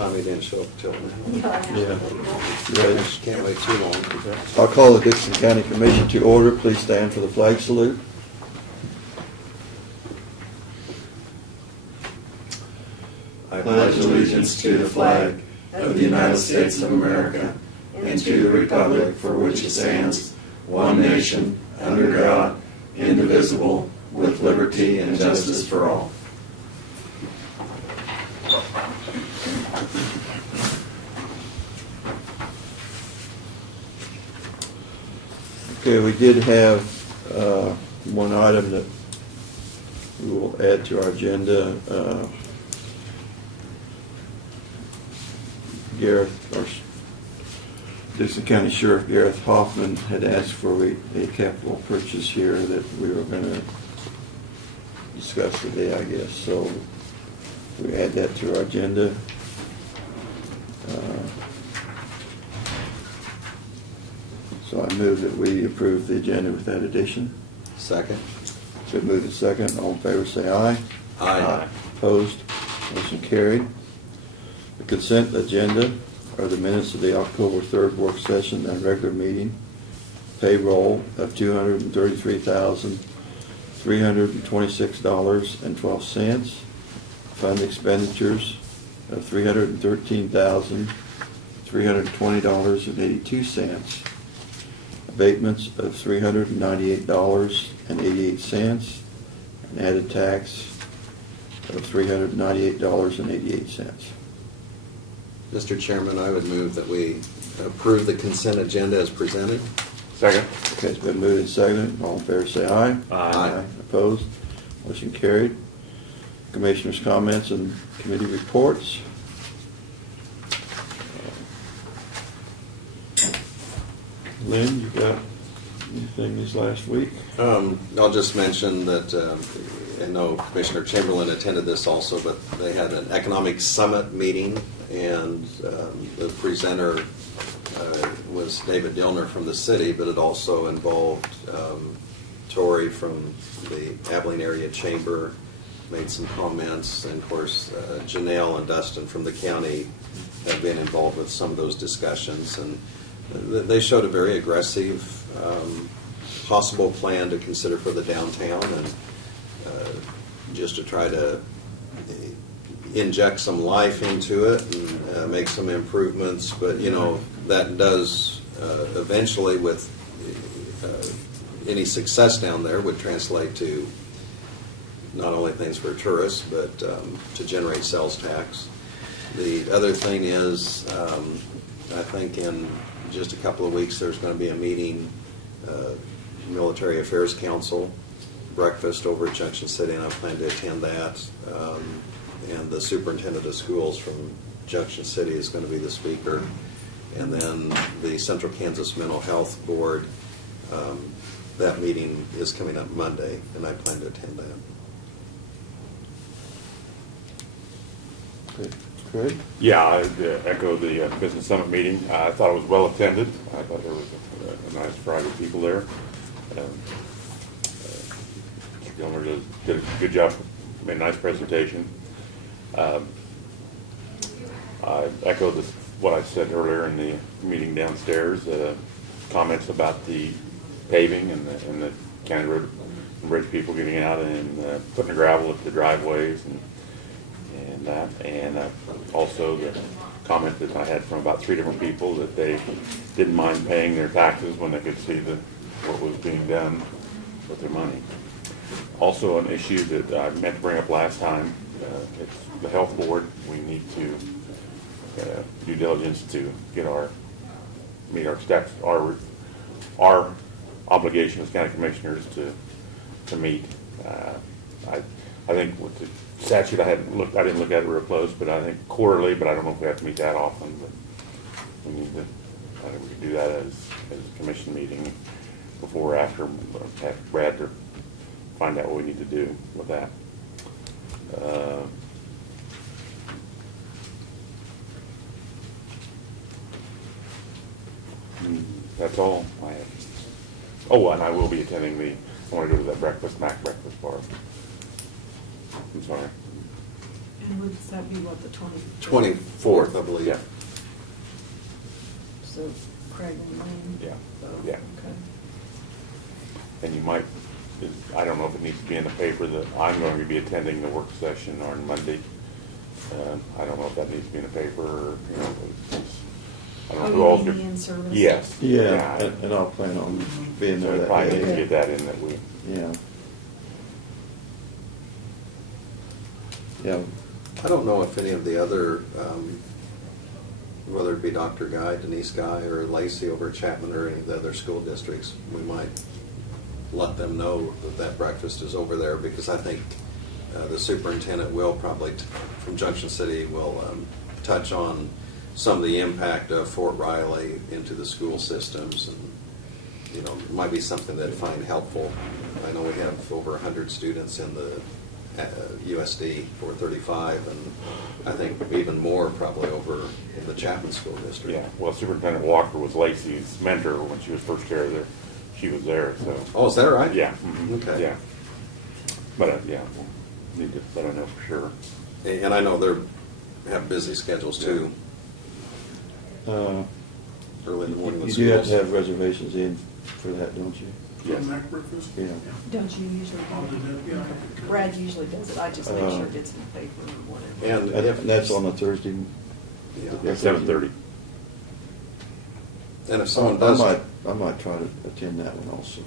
Tommy didn't show up till now. Yeah. Can't wait too long. I'll call the Dixon County Commission to order. Please stand for the flag salute. I pledge allegiance to the flag of the United States of America and to the republic for which it stands, one nation, under God, indivisible, with liberty and justice for all. Okay, we did have one item that we will add to our agenda. Gareth, or Dixon County Sheriff Gareth Hoffman had asked for a capital purchase here that we were going to discuss today, I guess. So we add that to our agenda. So I move that we approve the agenda with that addition. Second. So moved and second. All in favor say aye. Aye. Opposed? Motion carried. The consent agenda are the minutes of the October 3rd work session and regular meeting. Payroll of $233,326.12. Fund expenditures of $313,320.82. Abatements of $398.88. And added tax of $398.88. Mr. Chairman, I would move that we approve the consent agenda as presented. Second. Okay, it's been moved and seconded. All in favor say aye. Aye. Opposed? Motion carried. Commissioners' comments and committee reports. Lynn, you got anything this last week? I'll just mention that I know Commissioner Chamberlain attended this also, but they had an economic summit meeting, and the presenter was David Dillner from the city, but it also involved Tori from the Abilene Area Chamber, made some comments, and of course Janelle and Dustin from the county have been involved with some of those discussions, and they showed a very aggressive possible plan to consider for the downtown, and just to try to inject some life into it and make some improvements. But you know, that does eventually, with any success down there, would translate to not only things for tourists, but to generate sales tax. The other thing is, I think in just a couple of weeks there's going to be a meeting, Military Affairs Council breakfast over at Junction City, and I plan to attend that. And the superintendent of schools from Junction City is going to be the speaker. And then the Central Kansas Mental Health Board, that meeting is coming up Monday, and I plan to attend that. Okay. Craig? Yeah, I echo the Business Summit meeting. I thought it was well attended. I thought there was a nice variety of people there. Mr. Gilmer did a good job, made a nice presentation. I echo what I said earlier in the meeting downstairs, comments about the paving and the county road and bridge people getting out and putting the gravel at the driveways and that, and also the comment that I had from about 3 different people that they didn't mind paying their taxes when they could see what was being done with their money. Also, an issue that I meant to bring up last time, it's the health board. We need to due diligence to meet our steps, our obligation as county commissioners to meet. I think with the statute, I didn't look at it real close, but I think quarterly, but I don't know if we have to meet that often, but we need to, I think we could do that as a commission meeting before or after, have Brad to find out what we need to do with that. That's all I have. Oh, and I will be attending I want to go to that Mac breakfast bar. I'm sorry. And would that be what, the 20th? 24th, I believe. Yeah. So Craig and Lane? Yeah. both? Yeah. Okay. And you might, I don't know if it needs to be in the paper that I'm going to be attending the work session on Monday. I don't know if that needs to be in the paper or, you know, I don't know who Oh, else. you mean the in-service? Yes. Yeah, and I'll plan on being So there if I that need to day. get that in that we, Yeah. Yeah, I don't know if any of the other, whether it be Dr. Guy, Denise Guy, or Lacey over at Chapman, or any of the other school districts, we might let them know that that breakfast is over there, because I think the superintendent will probably, from Junction City, will touch on some of the impact of Fort Riley into the school systems, and, you know, it might be something they'd find helpful. I know we have over 100 students in the USD 435, and I think even more probably over in the Chapman School District. yeah, well, Superintendent Walker was Lacey's mentor when she was first chair there. She was there, so. Oh, is that right? Yeah. Mhm, Okay. Yeah. But, yeah, we'll need to let her know for sure. And I know they have busy schedules too, early in the morning you with do have to schools. have reservations in for that, don't you? Yes. Mac breakfast? Yeah. Don't you usually I'll do do that, yeah. Brad usually does it, I just make Uh, sure it gets in the paper or whatever. And And if, that's on a Thursday. yeah. Yeah. 7:30. And if someone I does, might try to attend that one also.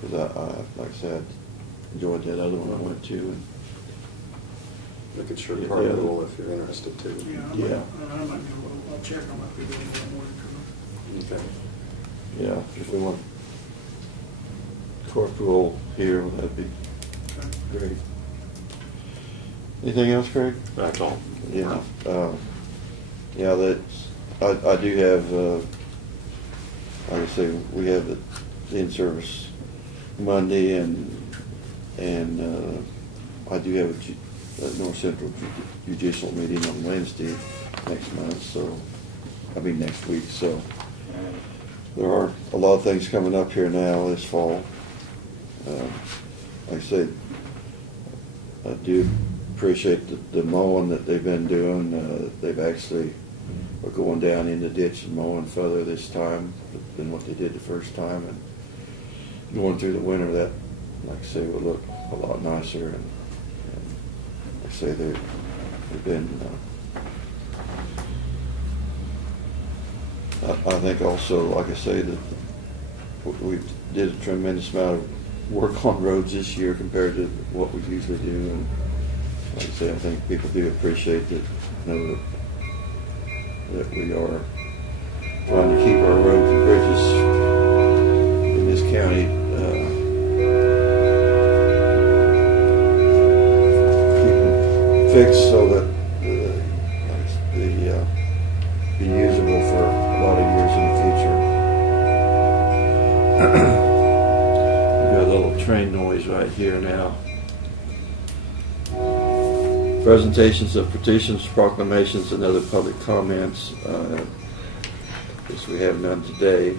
Because like I said, I enjoyed that other one I went to. And look at your Yeah. carpool if you're interested too. Yeah. I might be able, I'll check on my people in the morning. Okay. Yeah, if we want carpool here, that'd be great. Anything else, Craig? That's all. Yeah, yeah, that's, I do have, like I say, we have the in-service Monday, and I do have a North Central Judicial meeting on Wednesday next month, so, I mean, next week, so. There are a lot of things coming up here now this fall. Like I say, I do appreciate the mowing that they've been doing. They've actually are going down in the ditch and mowing further this time than what they did the first time. And going through the winter, that, like I say, will look a lot nicer. And like I say, they've been. I think also, like I say, that we did a tremendous amount of work on roads this year compared to what we usually do. And like I say, I think people do appreciate that, know that we are trying to keep our roads and bridges in this county keep them fixed so that they be usable for a lot of years in the future. We've got a little train noise right here now. Presentations of petitions, proclamations, and other public comments. Guess we have none today.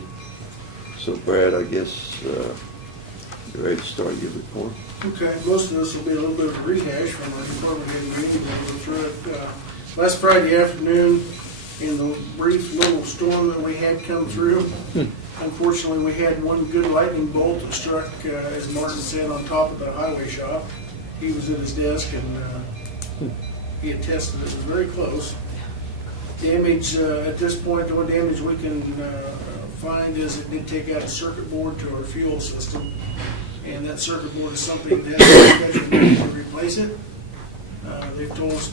So Brad, I guess you're ready to start your report. Okay, most of this will be a little bit of a rehash from our report we didn't read, but we'll through it. Last Friday afternoon, in the brief little storm that we had come through, unfortunately, we had one good lightning bolt that struck, as Martin said, on top of the highway shop. He was at his desk and he attested it was very close. Damage, at this point, the only damage we can find is it did take out a circuit board to our fuel system. And that circuit board is something that has to replace it. They've told us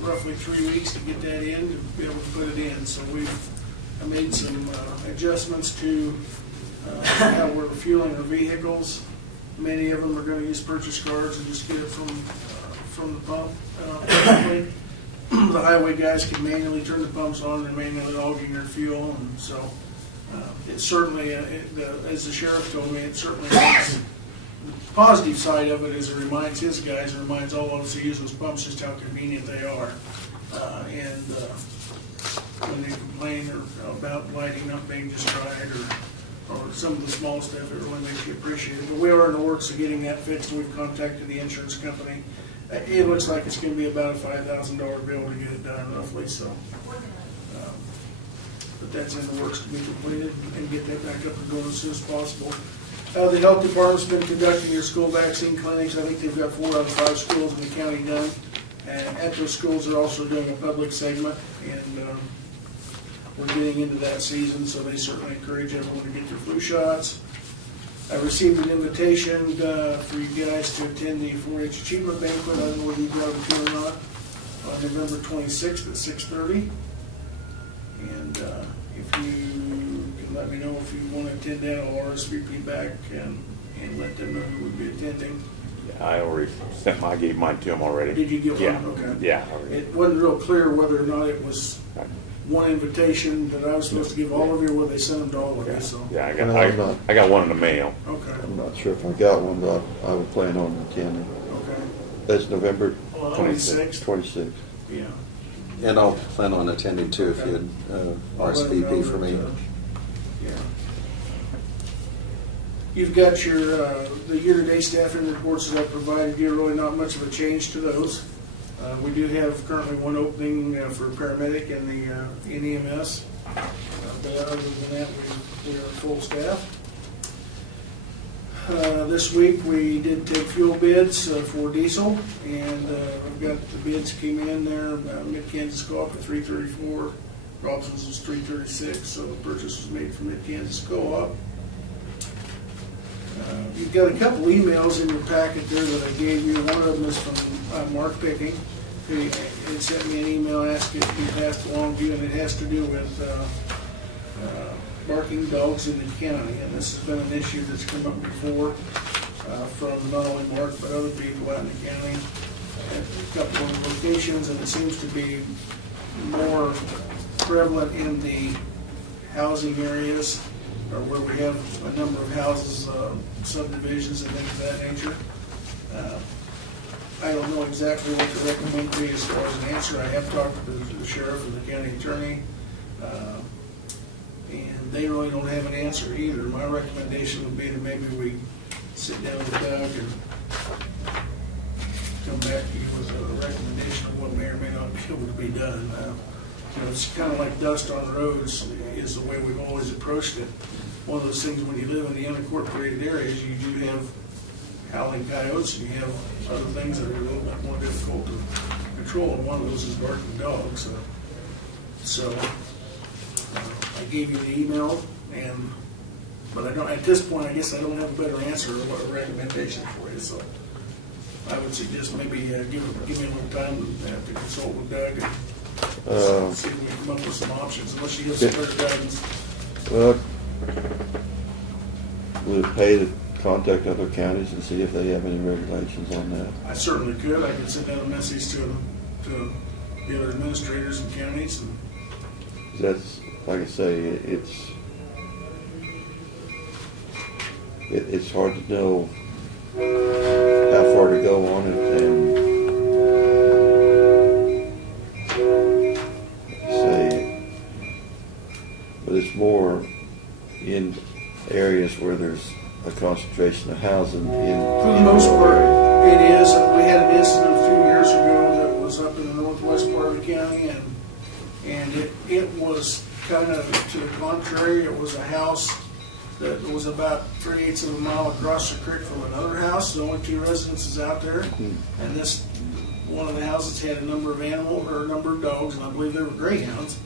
roughly 3 weeks to get that in, to be able to put it in. So we've made some adjustments to how we're fueling our vehicles. Many of them are going to use purchase cards and just get it from the pump. The highway guys can manually turn the pumps on and manually logging their fuel, and so it certainly, as the sheriff told me, it certainly makes. The positive side of it is it reminds his guys, it reminds all of us who use those pumps just how convenient they are. When they complain about lighting not being just right or some of the small stuff, it really makes you appreciate it. But we are in the works of getting that fixed. We've contacted the insurance company. It looks like it's gonna be about a $5,000 bill to get it done roughly, so. But that's in the works to be completed and get that back up and going as soon as possible. The health department's been conducting their school vaccine clinics. I think they've got 4 out of 5 schools in the county done. And at those schools, they're also doing a public segment, and we're getting into that season, so they certainly encourage everyone to get their flu shots. I received an invitation for you guys to attend the 4-H Achievement Banquet. I don't know whether you got them to or not, on November 26th at 6:30. And if you can let me know if you want to attend that, I'll RSVP back and let them know who would be attending. I already gave mine to them already. Did you get one? Yeah. Okay. Yeah. already. It wasn't real clear whether or not it was one invitation that I was supposed to give all of you, or whether they sent them to all of you, so. Yeah, No, I got one in the mail. Okay, I'm not sure if I got one, but I would plan on attending. okay. That's November 26th, 26th. yeah. And I'll plan on attending too if you'd I'll let them know RSVP for me. that, yeah. You've got your, the year-to-date staffing reports that I provided you, really not much of a change to those. We do have currently one opening for paramedic in the EMS. But other than that, we are full staff. This week, we did take fuel bids for diesel, and I've got the bids came in there. Mid-Kansas Co-op at $3.34, Robson's was $3.36, so the purchase was made from Mid-Kansas Co-op. You've got a couple emails in your packet there that I gave you. One of them is from Mark Picking. He had sent me an email asking if he passed along to you, and it has to do with barking dogs in the county. And this has been an issue that's come up before from not only Mark but other people out in the county at a couple of locations, and it seems to be more prevalent in the housing areas, or where we have a number of houses, subdivisions and things of that nature. I don't know exactly what to recommend to you as far as an answer. I have talked to the sheriff and the county attorney, and they really don't have an answer either. My recommendation would be that maybe we sit down with Doug and come back to you with a recommendation of what may or may not be able to be done. You know, it's kind of like dust on roads is the way we've always approached it. One of those things, when you live in the unincorporated areas, you do have howling coyotes, and you have other things that are a little bit more difficult to control, and one of those is barking dogs. So I gave you the email, but I don't, at this point, I guess I don't have a better answer or a recommendation for you, so I would suggest maybe give me a little time to consult with Doug and see if we can come up with some options, unless you have some better guidance. Well, would it pay to contact other counties and see if they have any regulations on that? I certainly could. I could send out a message to the other administrators and counties. And That's, like I say, it's hard to know how far to go on it, and say, but it's more in areas where there's a concentration of housing for the most part, it is. We had an incident a few years ago that was up in the northwest part of the county, and it was kind of to the contrary. It was a house that was about 3/8 of a mile across the creek from another house. The only 2 residences out there, and this one of the houses had a number of animals or a number of dogs, and I believe they were greyhounds,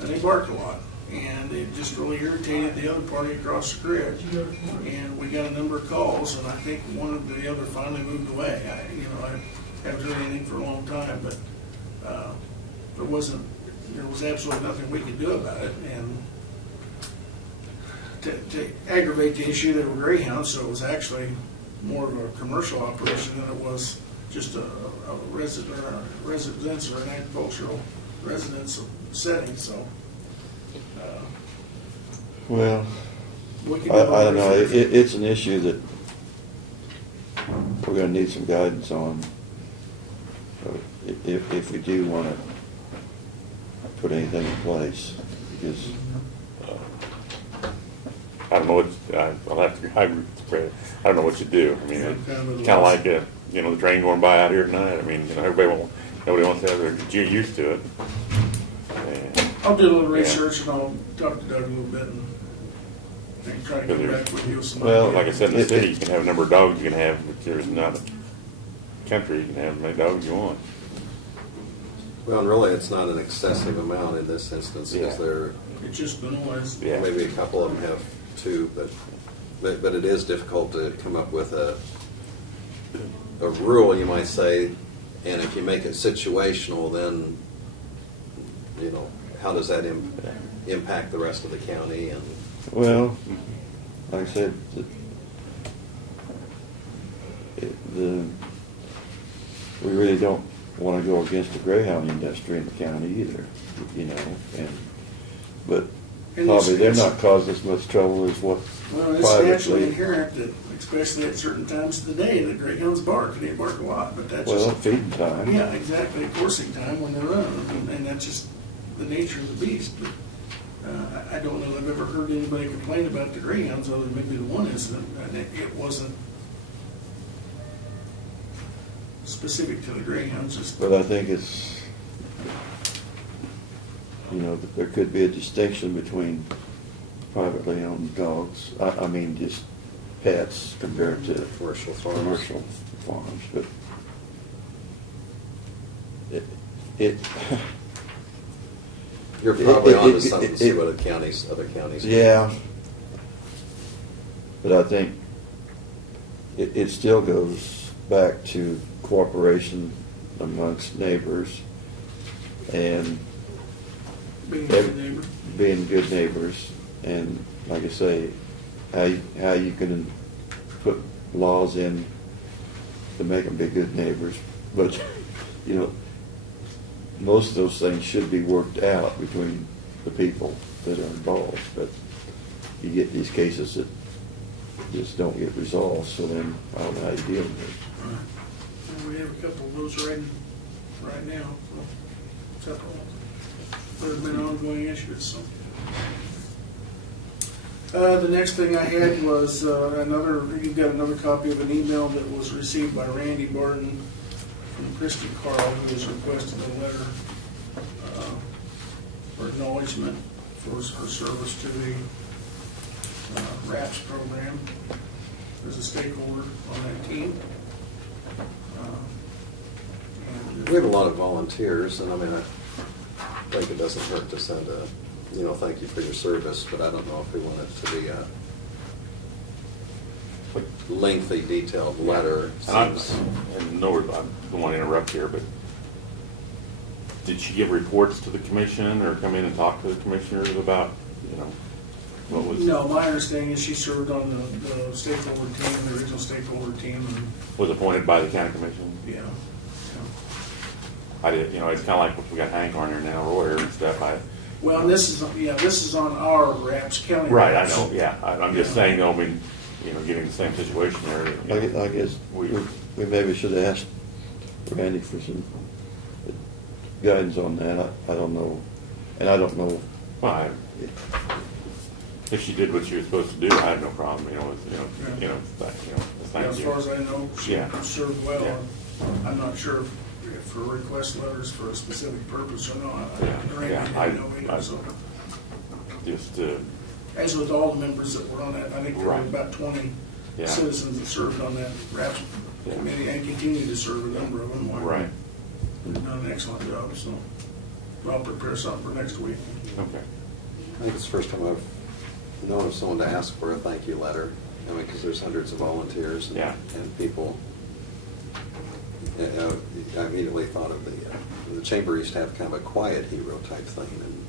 and they barked a lot. And it just really irritated the other party across the creek. And we got a number of calls, and I think one of the other finally moved away. I haven't heard anything for a long time, but there was absolutely nothing we could do about it. And to aggravate the issue, they were greyhounds, so it was actually more of a commercial operation than it was just a residence or an agricultural residential setting. So. Well, We could I do don't know. it. It's an issue that we're going to need some guidance on. So if we do want to put anything in place, because I don't know what, I'll have to, I don't know what you do. I mean, Yeah, it's kind of a kind of loss. like, the train going by out here tonight. I mean, nobody wants to have their, get used to it. And, I'll do a little Yeah. research and I'll talk to Doug a little bit and try to get back with you with some. Well, like I said, in the It- city, you can have a number of dogs you can have, but there's not a country, you can have as many dogs you want. Well, and really, it's not an excessive amount in this instance, Yeah. because there, It's just the noise. Yeah. maybe a couple of them have two, but it is difficult to come up with a rule, you might say, and if you make it situational, then, how does that impact the rest of the county? And Well, like I said, we really don't want to go against the greyhound industry in the county either, but And probably they're it's- not causing as much trouble as what Well, it's naturally privately. inherent that, especially at certain times of the day, that greyhounds bark, and they bark a lot, but that's Well, just, feeding time. yeah, exactly, coursing time when they're running, and that's just the nature of the beast. But I don't know that I've ever heard anybody complain about the greyhounds, other than maybe the one incident, and it wasn't specific to the greyhounds, just, But I think it's, that there could be a distinction between privately owned dogs, I mean, just pets compared to commercial farms. commercial farms, but it, You're probably It- onto it- something, it- see it- what other counties do. yeah. But I think it still goes back to cooperation amongst neighbors and being a good neighbor. being good neighbors, and like I say, how you can put laws in to make them be good neighbors, but, most of those things should be worked out between the people that are involved, but you get these cases that just don't get resolved, so then I don't know how you deal with it. And we have a couple of those right now, so several. There's been ongoing issues, so. The next thing I had was you've got another copy of an email that was received by Randy Barton from Christy Carl, who has requested a letter for acknowledgement for her service to the RAPS program as a stakeholder on that team. And We have a lot of volunteers, and I mean, I think it doesn't hurt to send a, thank you for your service, but I don't know if we want it to be a lengthy, detailed letter. And no, I don't want to interrupt here, but did she give reports to the commission or come in and talk to the commissioners about, what was? No, my understanding is she served on the stakeholder team, the original stakeholder team, and, Was appointed by the county commission? yeah. I did, it's kind of like if we got Hank on here now, Royer and stuff, Well, and this is on our RAPS county. right, I RAPS. know, yeah, I'm just Yeah. saying, though, I mean, getting the same situation there. I guess we maybe should have asked Randy for some guidance on that, I don't know, and I don't know. Well, if she did what she was supposed to do, I have no problem, it's Yeah, thank as you. far as I know, she Yeah. served well. Yeah. I'm not sure if her request letters for a specific purpose or not. Yeah, Randy yeah, didn't know either, so. Just, As with all the members that were on that, I think there were Right. about 20 Yeah. citizens that served on that RAPS Yeah. committee and continue to serve, a number of them. right, They've done an excellent job, so I'll prepare something for next week. okay. I think it's the first time I've known of someone to ask for a thank you letter. I mean, because there's hundreds of volunteers and, Yeah. and people. I immediately thought of the chamber used to have kind of a quiet hero type thing, and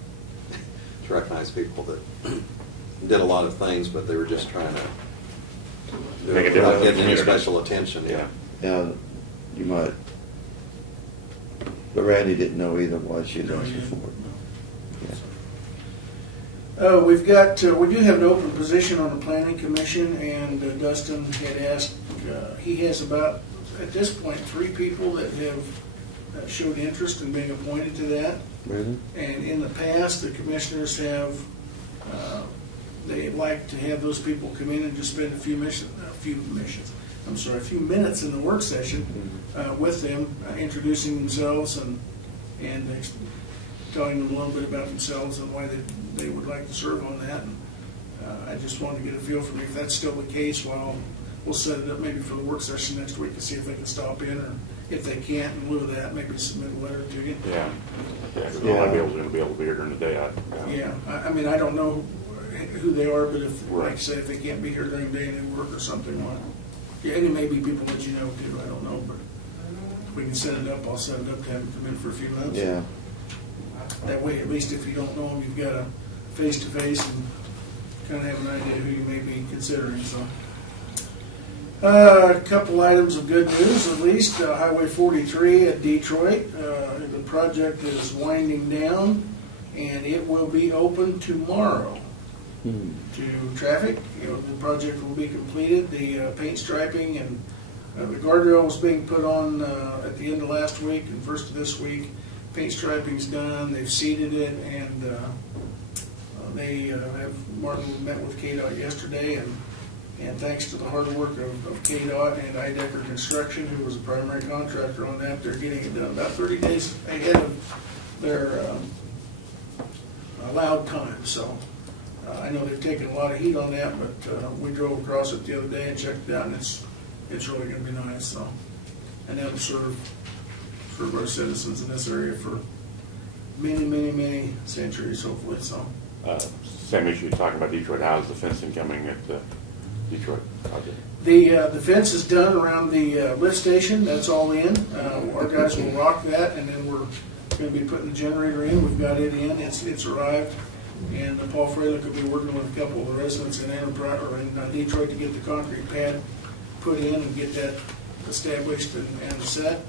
to recognize people that did a lot of things, but they were just trying to do Make a it without difference in the getting any community. special attention. Yeah. Yeah, you might, but Randy didn't know either why she No, asked he for didn't. it. Yeah. We've got, we do have an open position on the planning commission, and Dustin had asked, he has about, at this point, 3 people that have showed interest in being appointed to that. Really? And in the past, the commissioners have they like to have those people come in and just spend a few minutes in the work session with them, introducing themselves and telling them a little bit about themselves and why they would like to serve on that. And, I just wanted to get a feel from you if that's still the case. Well, we'll set it up maybe for the work session next week to see if they can stop in, or if they can't, in lieu of that, maybe submit a letter to you. Yeah. Yeah, 'cause I might be able to be here during the day. Yeah, I mean, I don't know who they are, but if, Right. like I say, if they can't be here during the day and they work or something, well, yeah, and it may be people that you know too, I don't know, but we can set it up, I'll set it up to have them come in for a few minutes. Yeah. That way, at least if you don't know them, you've got a face-to-face and kind of have an idea who you may be considering, so. A couple items of good news, at least. Highway 43 at Detroit, the project is winding down, and it will be open tomorrow to traffic. The project will be completed. The paint striping and the guardrail was being put on at the end of last week and first of this week. Paint striping's done. They've seeded it, and Martin met with KDOT yesterday, and thanks to the hard work of KDOT and IDECR Construction, who was a primary contractor on that, they're getting it done about 30 days ahead of their allowed time. So I know they've taken a lot of heat on that, but we drove across it the other day and checked it out, and it's really going to be nice. So, and that'll serve our citizens in this area for many centuries, hopefully. So. Same issue talking about Detroit. How's the fencing coming at the Detroit project? The fence is done around the lift station. That's all in. Our guys will rock that, and then we're going to be putting the generator in. We've got it in. It's arrived, and Paul Freilich will be working with a couple of the residents in Enterprise or in Detroit to get the concrete pad put in and get that established and set.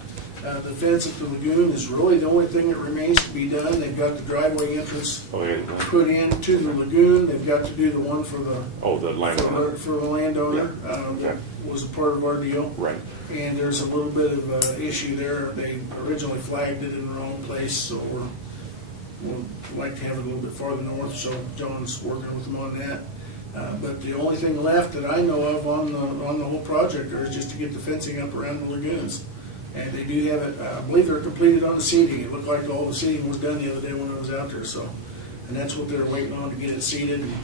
The fence at the lagoon is really the only thing that remains to be done. They've got the driveway entrance put into the lagoon. They've got to do the one for the the landowner. for the landowner. That was a part of our deal. Right. And there's a little bit of issue there. They originally flagged it in the wrong place, so we'll like to have it a little bit farther north. So John's working with them on that. But the only thing left that I know of on the whole project is just to get the fencing up around the lagoons. And they do have it, I believe they're completed on the seeding. It looked like all the seeding was done the other day when I was out there, so. And that's what they're waiting on, to get it seeded. It'd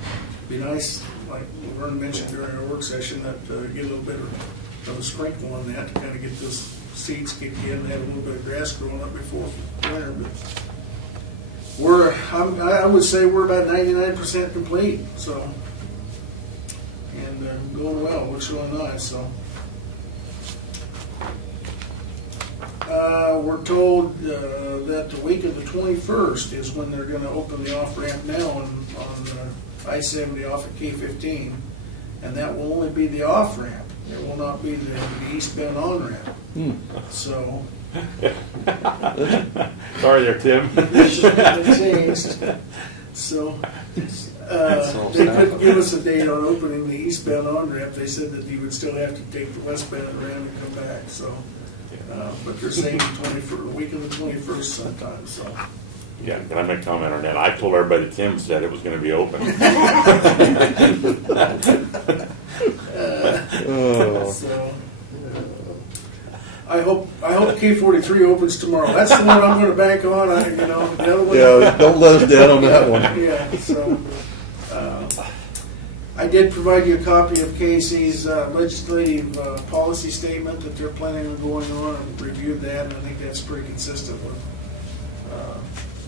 be nice, like Vern mentioned during our work session, that get a little bit of a sprinkle on that to kind of get those seeds kicked in and have a little bit of grass growing up before winter. But I would say we're about 99% complete, so. And going well, looks really nice, so. We're told that the week of the 21st is when they're going to open the off-ramp now on I-70 off at K-15, and that will only be the off-ramp. It will not be the eastbound on-ramp. So... Sorry there, Tim. It changed. So they couldn't give us a date on opening the eastbound on-ramp. They said that you would still have to take the westbound around and come back, so... but they're saying the week of the 21st sometime, so. Yeah, can I make a comment on that? I told everybody that Tim said it was going to be open. So I hope K-43 opens tomorrow. That's the one I'm going to bank on. The other one. Yeah, don't let us down on that one. Yeah, so I did provide you a copy of KC's legislative policy statement that they're planning on going on, and reviewed that, and I think that's pretty consistent with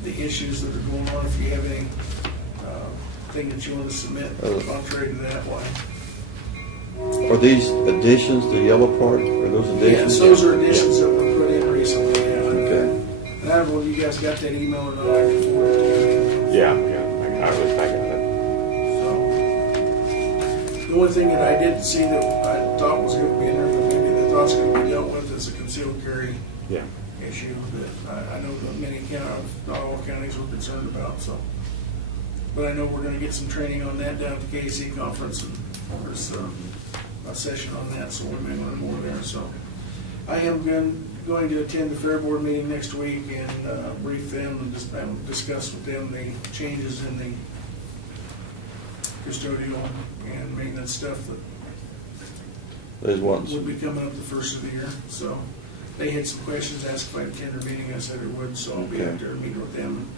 the issues that are going on. If you have any thing that you want to submit contrary to that, why? Are these additions, the yellow part, are those additions? Yes, those are additions that were put in recently, yeah. Okay. And I don't know if you guys got that email or not. I can forward it to you. Yeah, I was thinking of it. So, the only thing that I didn't see that I thought was going to be in there, but maybe the thought's going to be dealt with, is a concealed carry Yeah. issue that I know that many counties, not all counties, were concerned about. So, but I know we're going to get some training on that down at the KC conference, and there's a session on that, so we may learn more there. So, I am going to attend the Fair Board meeting next week and brief them and discuss with them the changes in the custodial and maintenance stuff that There's one, would be coming up the first of the year. So they had some questions, asked if I'd attend their meeting. I said I would, so I'll be Okay. out there meeting with them.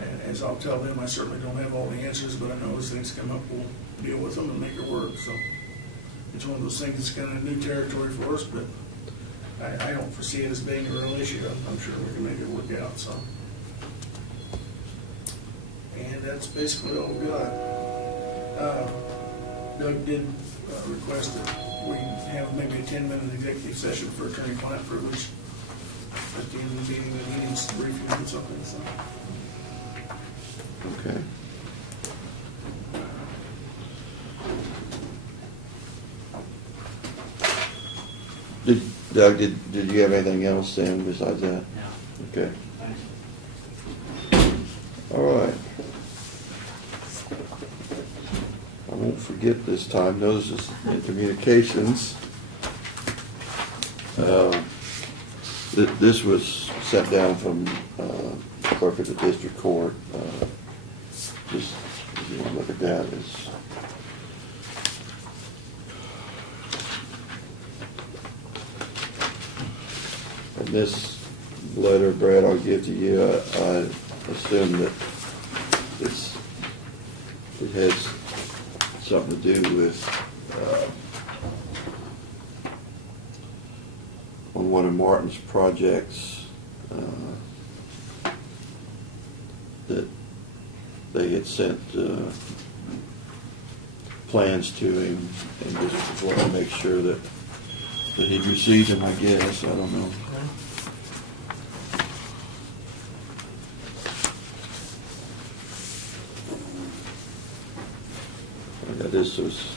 And as I'll tell them, I certainly don't have all the answers, but I know as things come up, we'll deal with them and make it work. So it's one of those things that's kind of new territory for us, but I don't foresee it as being a real issue. I'm sure we can make it work out, so. And that's basically all we got. Doug did request that we have maybe a 10-minute executive session for attorney-client privilege at the end of the meeting, that he needs to brief you on something, so. okay. Doug, did you have anything else then besides that? No. Okay. All right. I won't forget this time. Notices and communications. This was sent down from clerk of the district court. Just, if you want to look at that, it's and this letter, Brad, I'll give to you. I assume that it has something to do with on one of Martin's projects that they had sent plans to him, and just want to make sure that he received them, I guess. I don't know. Yeah, this was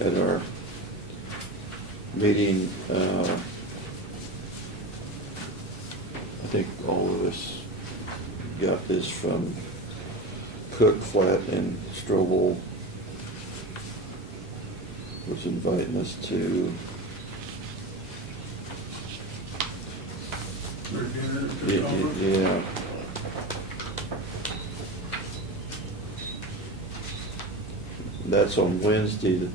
at our meeting. I think all of us got this from Cook, Flat, and Strobel was inviting us to. For dinner, for Yeah, coffee. yeah. That's on Wednesday, the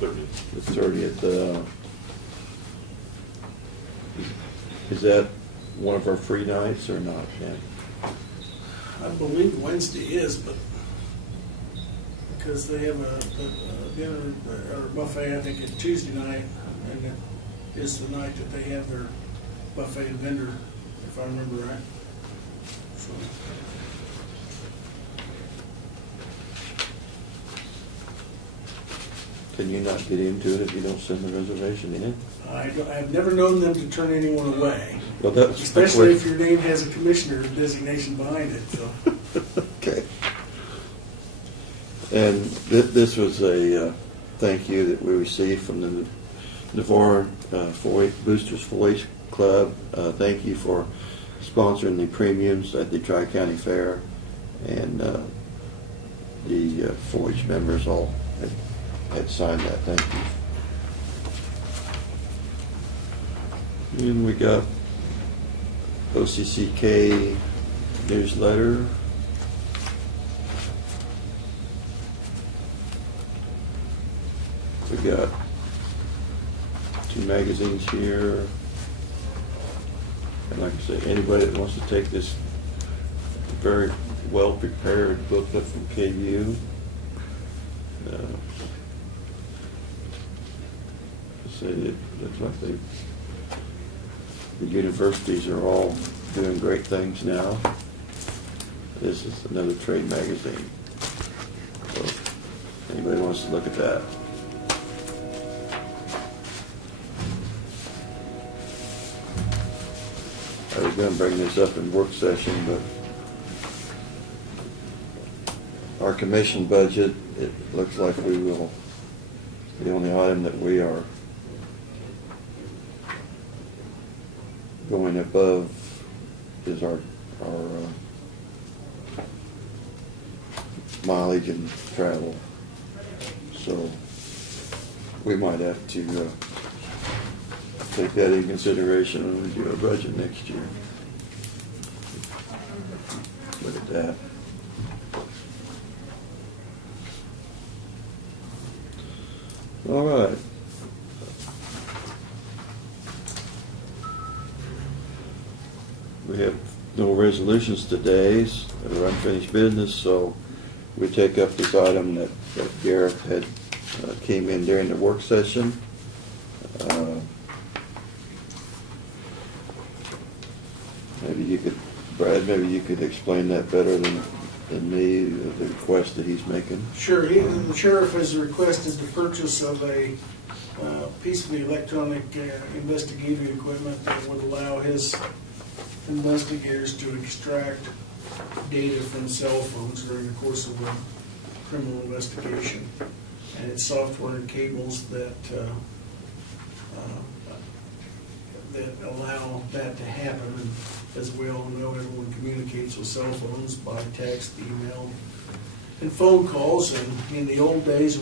30th. Is that one of our free nights or not, Ken? I believe Wednesday is, but because they have a dinner or buffet, I think it's Tuesday night, and it is the night that they have their buffet and vendor, if I remember right. So, Can you not get into it if you don't send the reservation in? I've never known them to turn anyone away, Well, that's especially if your name has a commissioner designation behind it, so. Okay. And this was a thank you that we received from the Navarre Boosters 4-H Club. Thank you for sponsoring the premiums at the Tri-County Fair, and the 4-H members all had signed that. Thank you. And we got OCCK newsletter. We got 2 magazines here. And like I say, anybody that wants to take this very well-prepared booklet from KU, say it looks like the universities are all doing great things now. This is another trade magazine. So anybody wants to look at that. I was going to bring this up in work session, but our commission budget, it looks like we will, the only item that we are going above is our mileage and travel. So we might have to take that into consideration when we do our budget next year. Look at that. All right. We have no resolutions today, or unfinished business, so we take up this item that Gareth had came in during the work session. Maybe you could, Brad, maybe you could explain that better than me, the request that he's making. Sure, the sheriff has requested the purchase of a piece of the electronic investigative equipment that would allow his investigators to extract data from cell phones during the course of a criminal investigation. And it's software and cables that allow that to happen. And as we all know, everyone communicates with cell phones by text, email, and phone calls. And in the old days,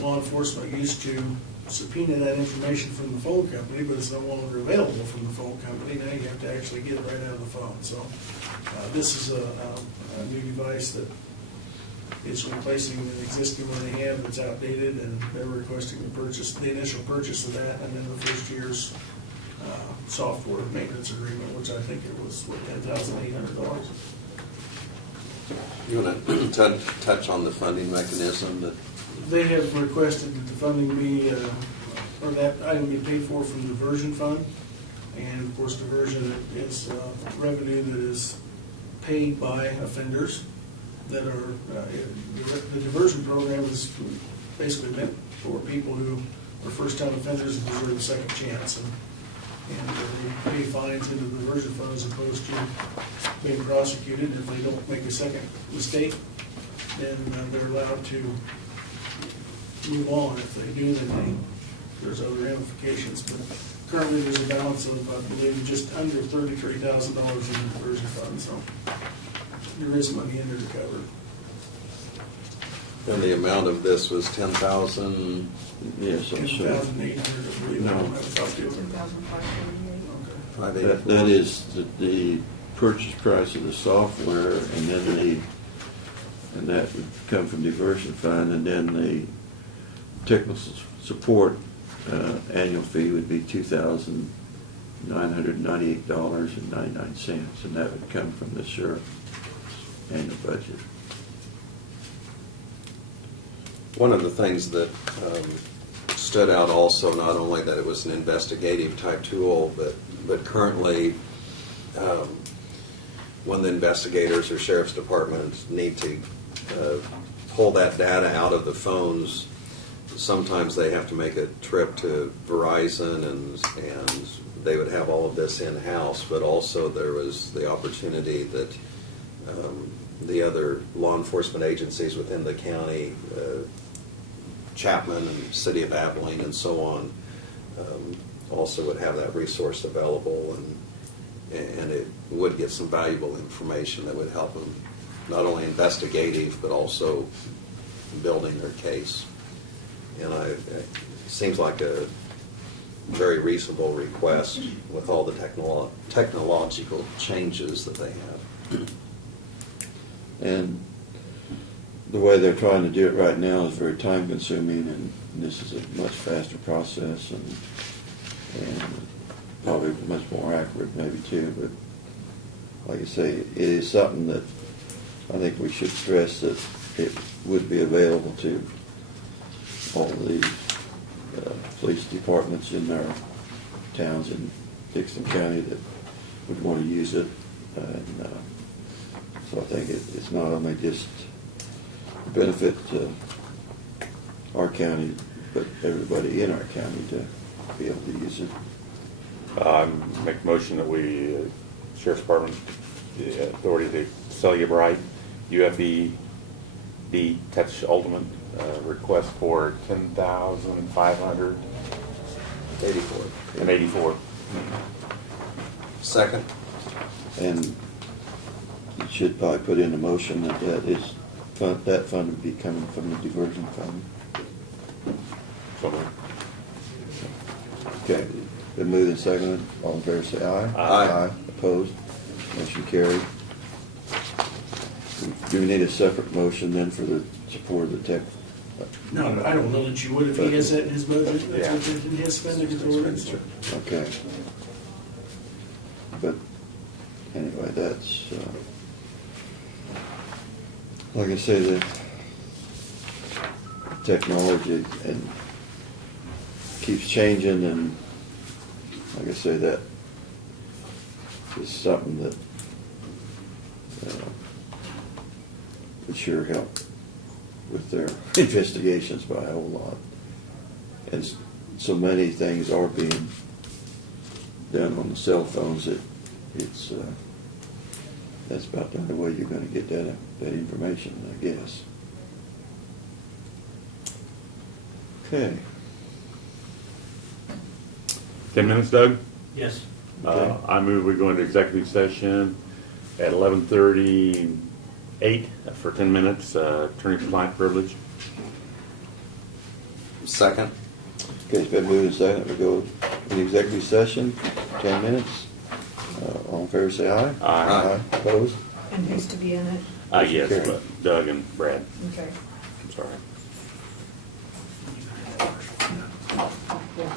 law enforcement used to subpoena that information from the phone company, but it's no longer available from the phone company. Now you have to actually get it right out of the phone. So this is a new device that is replacing an existing one they have that's outdated, and they're requesting the initial purchase of that, and then the first year's software maintenance agreement, which I think it was, $10,800. You want to touch on the funding mechanism that? They have requested that the funding be, or that item be paid for from the diversion fund. And of course, diversion is revenue that is paid by offenders that are, the diversion program is basically meant for people who are first-time offenders and deserve a second chance. And they pay fines into the diversion fund as opposed to being prosecuted. If they don't make a second mistake, then they're allowed to move on. If they do, then there's other ramifications. But currently, there's a balance of, I believe, just under $33,000 in the diversion fund. So there is money in there to cover. And the amount of this was 10,000. Yes, I'm sure. 10,800, I believe. No. I don't have a copy of it. 10,548. That is the purchase price of the software, and then and that would come from diversion fund, and then the technical support annual fee would be $2,998.99, and that would come from the sheriff's annual budget. One of the things that stood out also, not only that it was an investigative type tool, but currently when the investigators or sheriff's departments need to pull that data out of the phones, sometimes they have to make a trip to Verizon and they would have all of this in-house, but also there was the opportunity that the other law enforcement agencies within the county, Chapman and City of Abilene and so on, also would have that resource available, and it would get some valuable information that would help them, not only investigative, but also building their case. And it seems like a very reasonable request with all the technological changes that they have. And the way they're trying to do it right now is very time consuming, and this is a much faster process and probably much more accurate maybe too. But like I say, it is something that I think we should stress that it would be available to all the police departments in our towns in Dixon County that would want to use it. And so I think it's not only just a benefit to our county, but everybody in our county to be able to use it. Make a motion that we, Sheriff's Department, the authority to Cellubrite UFED Touch Ultimate request for $10,584. Second? And you should probably put in a motion that that fund would be coming from the diversion fund. So moved. Okay, seconded. All in favor, say aye. Aye. Opposed? Motion carried. Do we need a separate motion then for the support of the tech? No, I don't know that you would if he has that in his budget, that's Yeah. what in his spending authority. Okay. But anyway, that's, like I say, the technology and keeps changing, and like I say, that is something that would sure help with their investigations by a whole lot. And so many things are being done on the cell phones that it's, that's about the only way you're gonna get that information, I guess. Okay. 10 minutes, Doug? Yes. Okay. I move we go into executive session at 11:38 for 10 minutes, attorney-client privilege. Second? Okay, it's been moved and seconded. We go in executive session, 10 minutes. All in favor, say aye. Aye. Opposed? And who's to be in it? Yes, Carried. but Doug and Brad, Okay. I'm sorry. Yeah.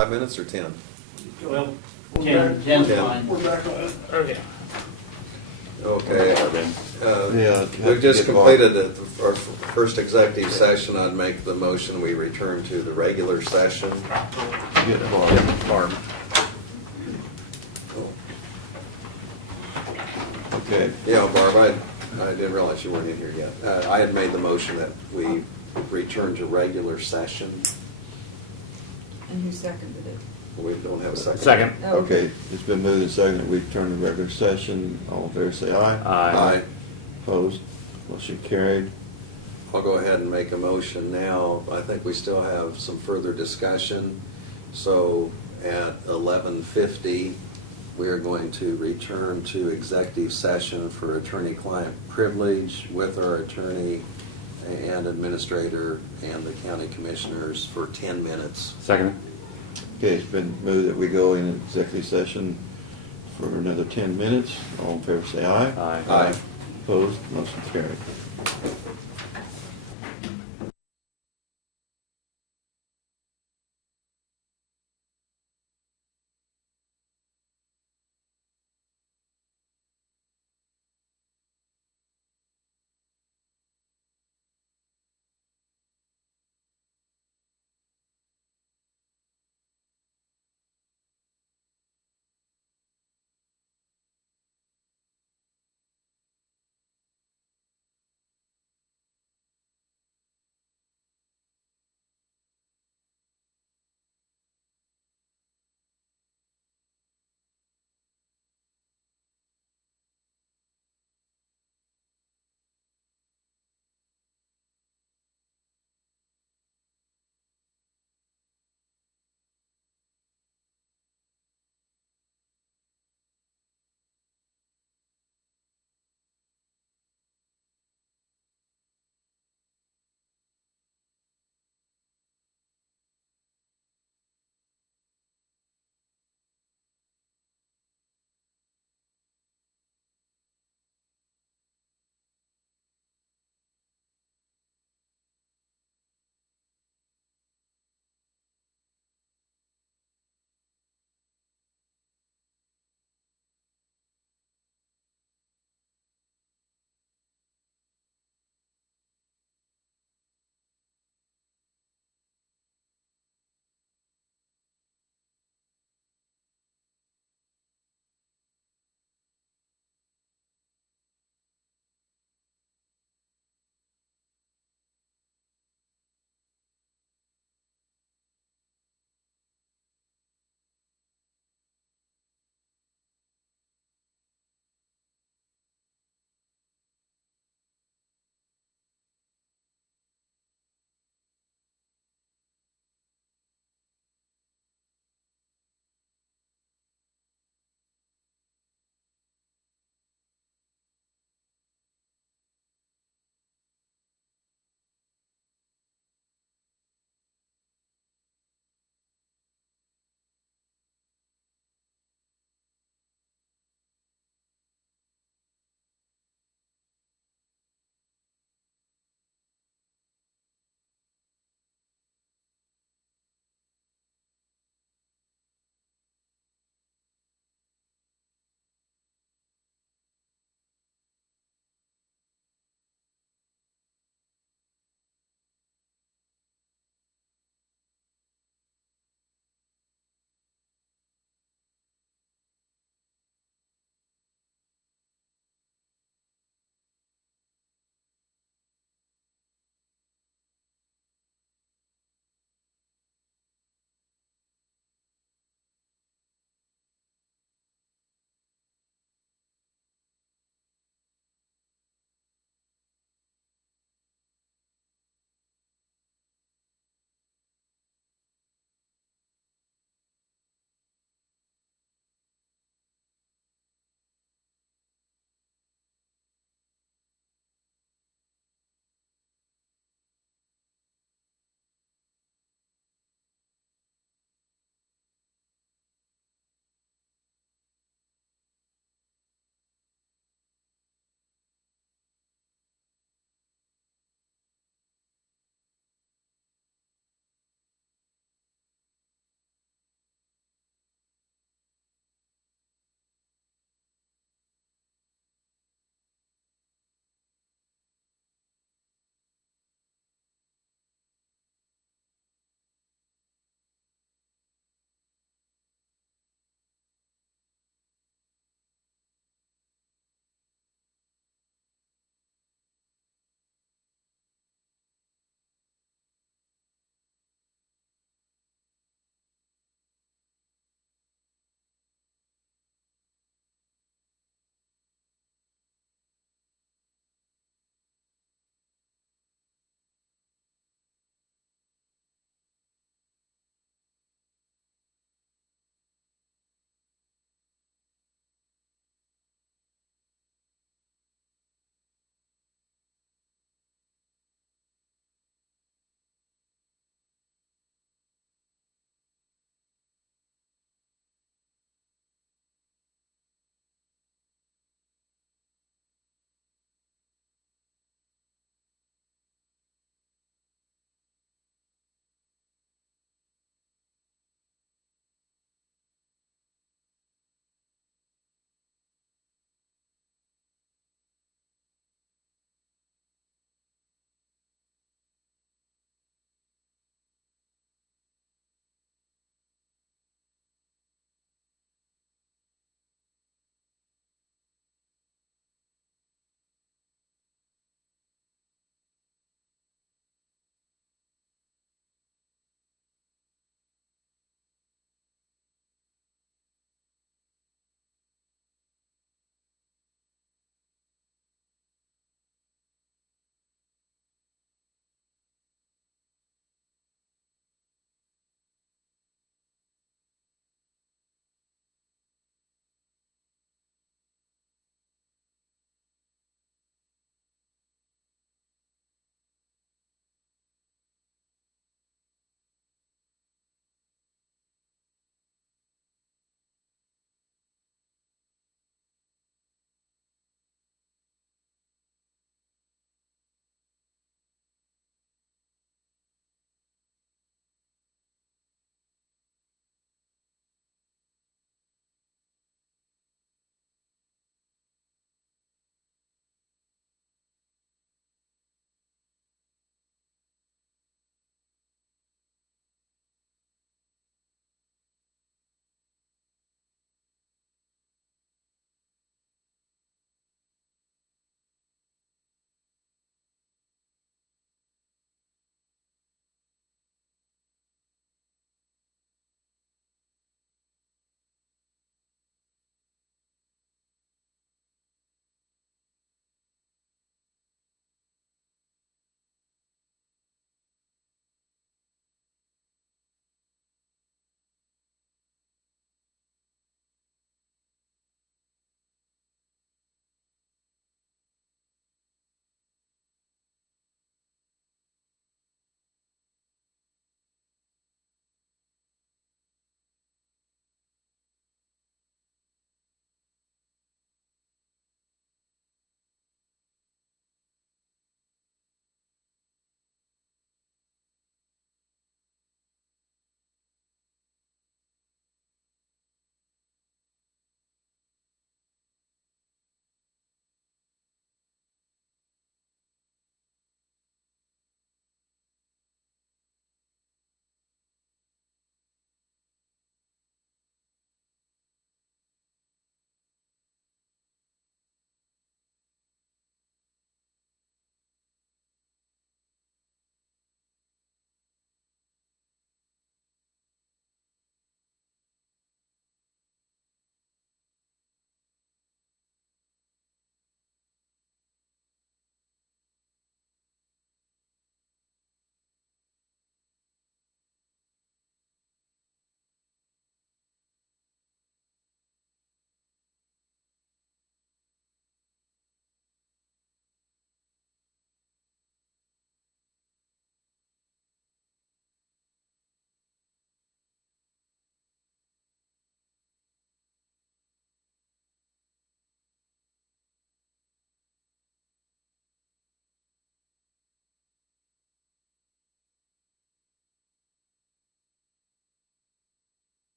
5 minutes or 10? Well, We're 10, back- 10's Ten. fine. We're back on it. Okay. Okay. Yeah, We've just get completed our first executive session. I'd make the motion, we return to the regular session. Get Barb. Barb. Okay, Yeah, Barb, I didn't realize you weren't in here yet. I had made the motion that we return to regular session. And who seconded it? We don't have a second. Second. Oh, okay, it's been moved and seconded, we turn to regular session, all in favor say aye. Aye. Opposed, motion carried. I'll go ahead and make a motion now. I think we still have some further discussion. So at 11:50, we are going to return to executive session for attorney-client privilege with our attorney and administrator and the county commissioners for 10 minutes. Second. Okay, it's been moved that we go in executive session for another 10 minutes, all in favor say aye. Aye. Aye. Opposed, motion carried.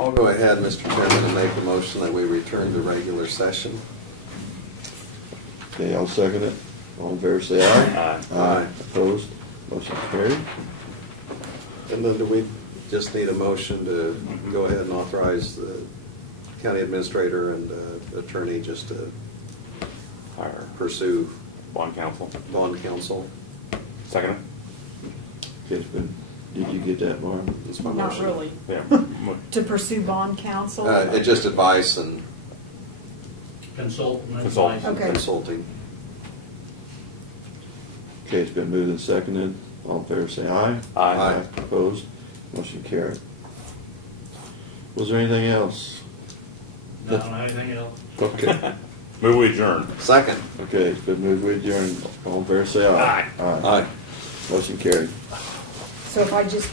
I'll go ahead, Mr. Chairman, and make a motion that we return to regular session. Okay, I'll second it. All in favor, say aye. Aye. Opposed? Motion carried. And then do we just need a motion to go ahead and authorize the county administrator and attorney just to Hire pursue bond counsel. bond counsel? Second Okay, it's been, did you get that, Mark? That's my Not motion. really. it? Yeah. To pursue bond counsel? It's just advice and Consultant Consult. advice. Okay. consulting. Okay, it's been moved and seconded. All in favor, say aye. Aye. Opposed? Motion carried. Was there anything else? No, anything else? Okay. Move we adjourn. Second. Okay, it's been moved, we adjourn. All in favor, say aye. Aye. Aye. Motion carried. So if I just